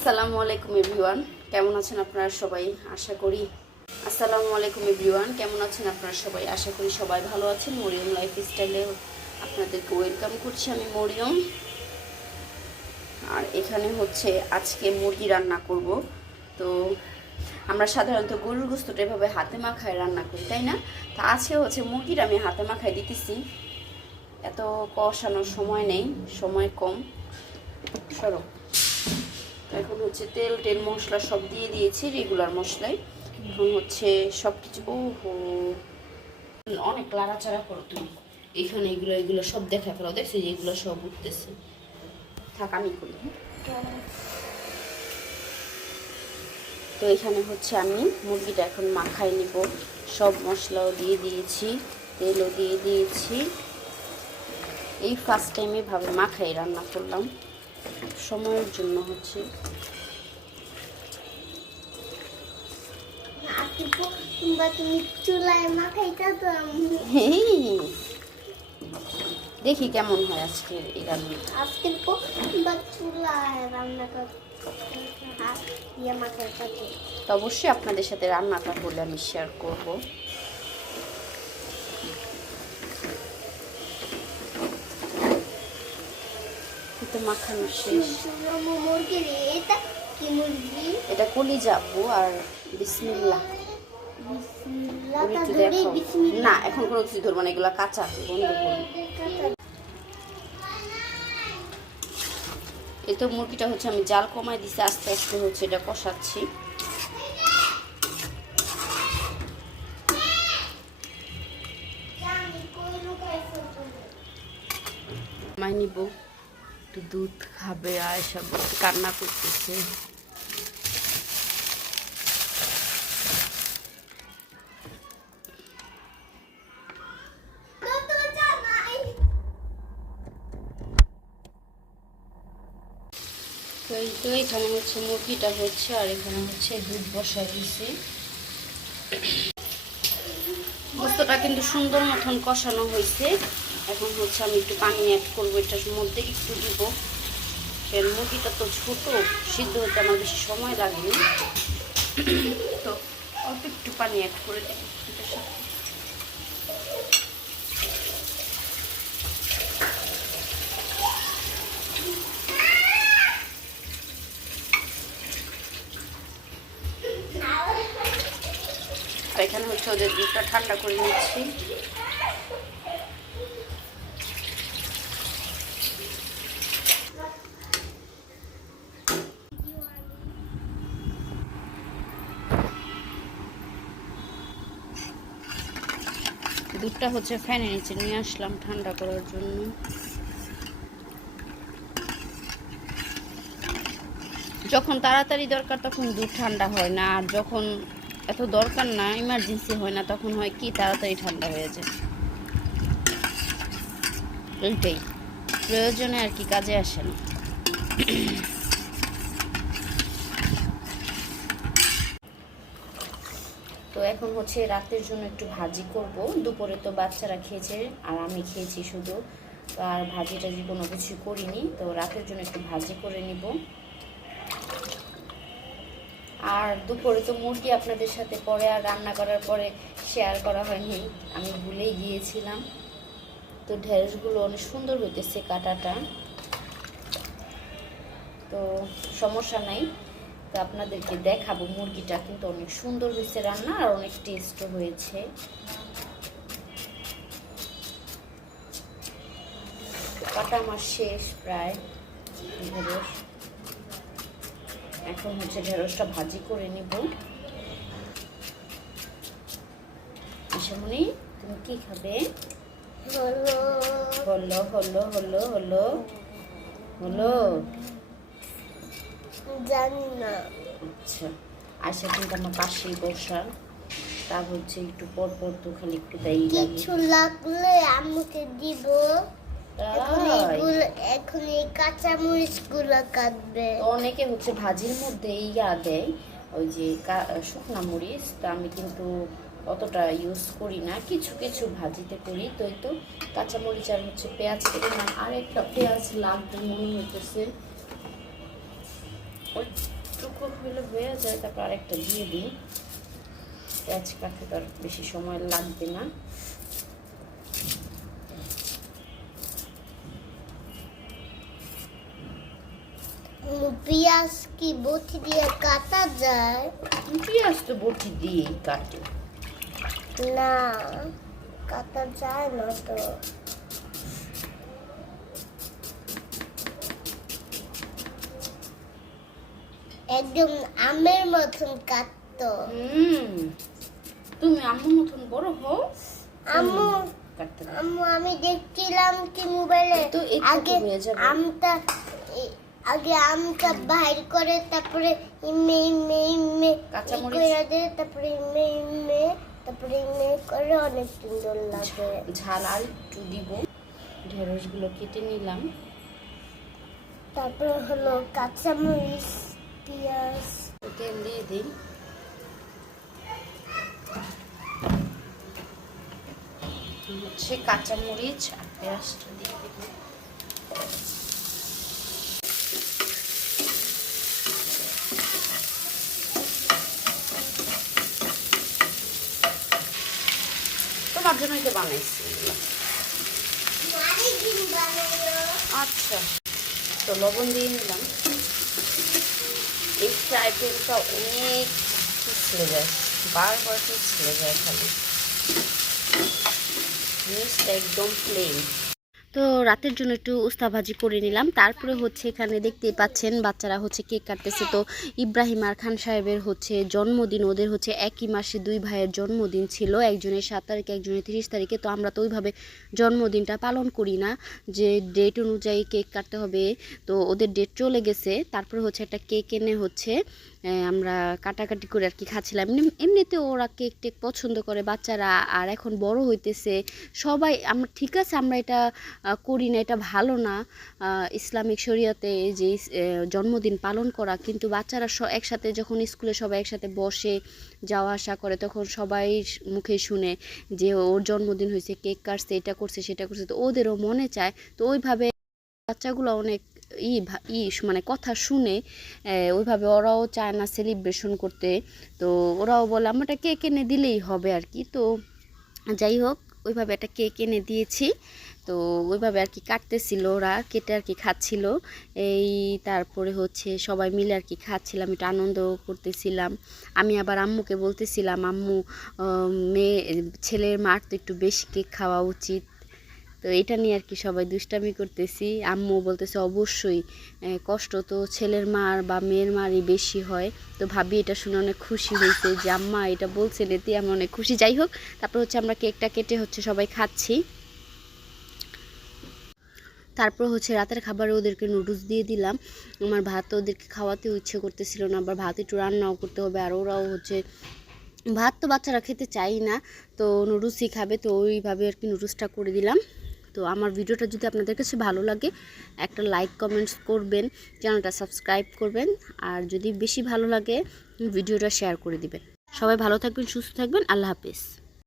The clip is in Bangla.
আসসালামু আলাইকুম এভরিওয়ান, কেমন আছেন আপনারা সবাই? আশা করি আসসালামু আলাইকুম এভরিওয়ান, কেমন আছেন আপনারা সবাই? আশা করি সবাই ভালো আছেন। মরিয়ম লাইফস্টাইলে আপনাদেরকে ওয়েলকাম করছি আমি মরিয়ম। আর এখানে হচ্ছে আজকে মুরগি রান্না করব। তো আমরা সাধারণত গরুর গোশতটা এভাবে হাতে মাখায় রান্না করি, তাই না? তো আজকে হচ্ছে মুরগির আমি হাতে মাখায় দিতেছি। এত কষানোর সময় নেই, সময় কম। সরো, এখন হচ্ছে তেল মশলা সব দিয়ে দিয়েছি, রেগুলার মশলাই। এখন হচ্ছে সব কিছু অনেক লাড়াচাড়া করো তুমি। এখানে এগুলো সব দেখা ফেলো, দেখছি যে এগুলো সব উঠতেছে। থাক, আমি করি। তো এখানে হচ্ছে আমি মুরগিটা এখন মাখাই নিব। সব মশলাও দিয়ে দিয়েছি, তেলও দিয়ে দিয়েছি। এই ফার্স্ট টাইম এভাবে মাখাই রান্না করলাম, সময়ের জন্য হচ্ছে। দেখি কেমন হয় আজকের এই রান্না। তো অবশ্যই আপনাদের সাথে রান্নাটা করলে আমি শেয়ার করব। তো মাখানো শেষ। এটা কলিজা আপু, আর বিসমিল্লাহ। না, এখন কোনো কিছু ধরবো না, এগুলো কাঁচা, বন্ধ করবো। এই তো মুরগিটা হচ্ছে আমি জাল কমায় দিছি, আস্তে আস্তে হচ্ছে এটা কষাচ্ছি। মাই নিব একটু দুধ খাবে, আয়সা বলতে কান্না করতেছে। তো এই তো এখানে হচ্ছে মুরগিটা হচ্ছে, আর এখানে হচ্ছে দুধ বসাই দিয়েছি। গোস্তটা কিন্তু সুন্দর মতন কষানো হয়েছে। এখন হচ্ছে আমি একটু পানি অ্যাড করবো, এটার মধ্যে একটু দিব। মুরগিটা তো ছোট, সিদ্ধ হতে আমার বেশি সময় লাগেনি। তো অল্প একটু পানি অ্যাড করে দেব এটার সাথে। আর এখানে হচ্ছে ওদের দুধটা ঠান্ডা করে নিচ্ছি। দুধটা হচ্ছে ফ্যানের নিচে নিয়ে আসলাম ঠান্ডা করার জন্য। যখন তাড়াতাড়ি দরকার তখন দুধ ঠান্ডা হয় না, আর যখন এত দরকার না, ইমার্জেন্সি হয় না, তখন হয় কি তাড়াতাড়ি ঠান্ডা হয়ে যায়। এইটাই প্রয়োজনে আর কি, কাজে আসে না। তো এখন হচ্ছে রাতের জন্য একটু ভাজি করব। দুপুরে তো বাচ্চারা খেয়েছে আর আমি খেয়েছি শুধু, আর ভাজি টাজি কোনো কিছু করিনি। তো রাতের জন্য একটু ভাজি করে নিব। আর দুপুরে তো মুরগি আপনাদের সাথে পরে আর রান্না করার পরে শেয়ার করা হয়নি, আমি ভুলেই গিয়েছিলাম। তো ঢেঁড়সগুলো অনেক সুন্দর হইতেছে কাটাটা, তো সমস্যা নাই। তো আপনাদেরকে দেখাবো। মুরগিটা কিন্তু অনেক সুন্দর হয়েছে রান্না, আর অনেক টেস্টও হয়েছে। কাটা আমার শেষ প্রায় ঢেঁড়স। এখন হচ্ছে ঢেঁড়সটা ভাজি করে নিব। আশামণি, তুমি কি খাবে? হলো হলো হলো হলো হলো জানি না। আচ্ছা, আশা কিন্তু আমার পাশেই বসা, তা হচ্ছে একটু পর পর তো খালি একটু তাই কিছু লাগলে আমাকে দিব। এখন এই কাঁচা মরিচ গুলো কাটবে। অনেকে হচ্ছে ভাজির মধ্যে ইয়া দেয়, ওই যে শুকনা মরিচ। তো আমি কিন্তু অতটা ইউজ করি না, কিছু কিছু ভাজিতে করি। তো এই তো কাঁচা মরিচ আর হচ্ছে পেঁয়াজ কেটে না, আর একটা পেঁয়াজ লাগবে মনে হইতেছে। এগুলো হয়ে যায় তারপর আরেকটা দিয়ে দিই। পেঁয়াজ কাটতে তো আর বেশি সময় লাগবে না। পেঁয়াজ কি বটি দিয়ে কাটা যায়? পেঁয়াজ তো বটি দিয়েই কাটে। না, কাটা যায় না তো। একদম আমের মতন কাটতো। তুমি আম্মুর মতন বড় হও। আম্মু কাটতে পারো। আম্মু আমি দেখছিলাম কি মোবাইলে তো আগে হয়ে যাবে। আমটা বাইর করে তারপরে ইমে ইমে ইমে কাঁচামরিচ করে দে, তারপরে ইমে ইমে তারপরে ইমে করে অনেক সুন্দর লাগে। ঝাল আর একটু দিব। ঢেঁড়সগুলো কেটে নিলাম। তারপরে হলো কাঁচামরিচ, পেঁয়াজ। তেল দিয়ে দিই। হচ্ছে কাঁচামরিচ আর পেঁয়াজটা দিয়ে দিব। তোমার জন্য এটা বানাইছি এগুলো। আচ্ছা, তো লবণ দিয়ে নিলাম। এই ফ্রাই প্যানটা অনেক পিছলে যায়, বারবার পিছলে যায়, খালি জিনিসটা একদম প্লেন। তো রাতের জন্য একটু উস্তা ভাজি করে নিলাম। তারপরে হচ্ছে এখানে দেখতেই পাচ্ছেন বাচ্চারা হচ্ছে কেক কাটতেছে। তো ইব্রাহিম আর খান সাহেবের হচ্ছে জন্মদিন, ওদের হচ্ছে একই মাসে দুই ভাইয়ের জন্মদিন ছিল, একজনের 7 তারিখে একজনের 30 তারিখে। তো আমরা তো ওইভাবে জন্মদিনটা পালন করি না যে ডেট অনুযায়ী কেক কাটতে হবে। তো ওদের ডেট চলে গেছে। তারপরে হচ্ছে একটা কেক এনে হচ্ছে আমরা কাটাকাটি করে আর কি খাচ্ছিলাম। এমনিতে ওরা কেক টেক পছন্দ করে বাচ্চারা, আর এখন বড় হইতেছে সবাই। আমরা ঠিক আছে, আমরা এটা করি না, এটা ভালো না ইসলামিক শরীয়তে যে জন্মদিন পালন করা। কিন্তু বাচ্চারা একসাথে যখন স্কুলে সবাই একসাথে বসে যাওয়া আসা করে, তখন সবাই মুখে শুনে যে ওর জন্মদিন হয়েছে, কেক কাটছে, এটা করছে সেটা করছে, তো ওদেরও মনে চায়। তো ওইভাবে বাচ্চাগুলো অনেক মানে কথা শুনে ওইভাবে ওরাও চায় না সেলিব্রেশন করতে। তো ওরাও বলে আমরা কেক এনে দিলেই হবে আর কি। তো যাই হোক, ওইভাবে একটা কেক এনে দিয়েছি। তো ওইভাবে আর কি কাটতেছিল, ওরা কেটে আর কি খাচ্ছিল। এই তারপরে হচ্ছে সবাই মিলে আর কি খাচ্ছিলাম, একটু আনন্দ করতেছিলাম। আমি আবার আম্মুকে বলতেছিলাম, আম্মু ছেলের মার তো একটু বেশি কেক খাওয়া উচিত। তো এটা নিয়ে আর কি সবাই দুষ্টামি করতেছি। আম্মু বলতেছে অবশ্যই, কষ্ট তো ছেলের মার বা মেয়ের মারই বেশি হয়। তো ভাবি এটা শুনে অনেক খুশি হয়েছে যে আম্মা এটা বলছেন, এতে আমি অনেক খুশি। যাই হোক, তারপর হচ্ছে আমরা কেকটা কেটে হচ্ছে সবাই খাচ্ছি। তারপর হচ্ছে রাতের খাবারে ওদেরকে নুডলস দিয়ে দিলাম। আমার ভাত ওদেরকে খাওয়াতেও ইচ্ছে করতেছিল না, আবার ভাত একটু রান্নাও করতে হবে। আর ওরাও হচ্ছে ভাত তো বাচ্চারা খেতে চাই না, তো নুডলসই খাবে। তো ওইভাবে আর কি নুডলসটা করে দিলাম। তো আমার ভিডিওটা যদি আপনাদের কাছে ভালো লাগে, একটা লাইক কমেন্টস করবেন, চ্যানেলটা সাবস্ক্রাইব করবেন, আর যদি বেশি ভালো লাগে ভিডিওটা শেয়ার করে দিবেন। সবাই ভালো থাকবেন, সুস্থ থাকবেন। আল্লাহ হাফেজ।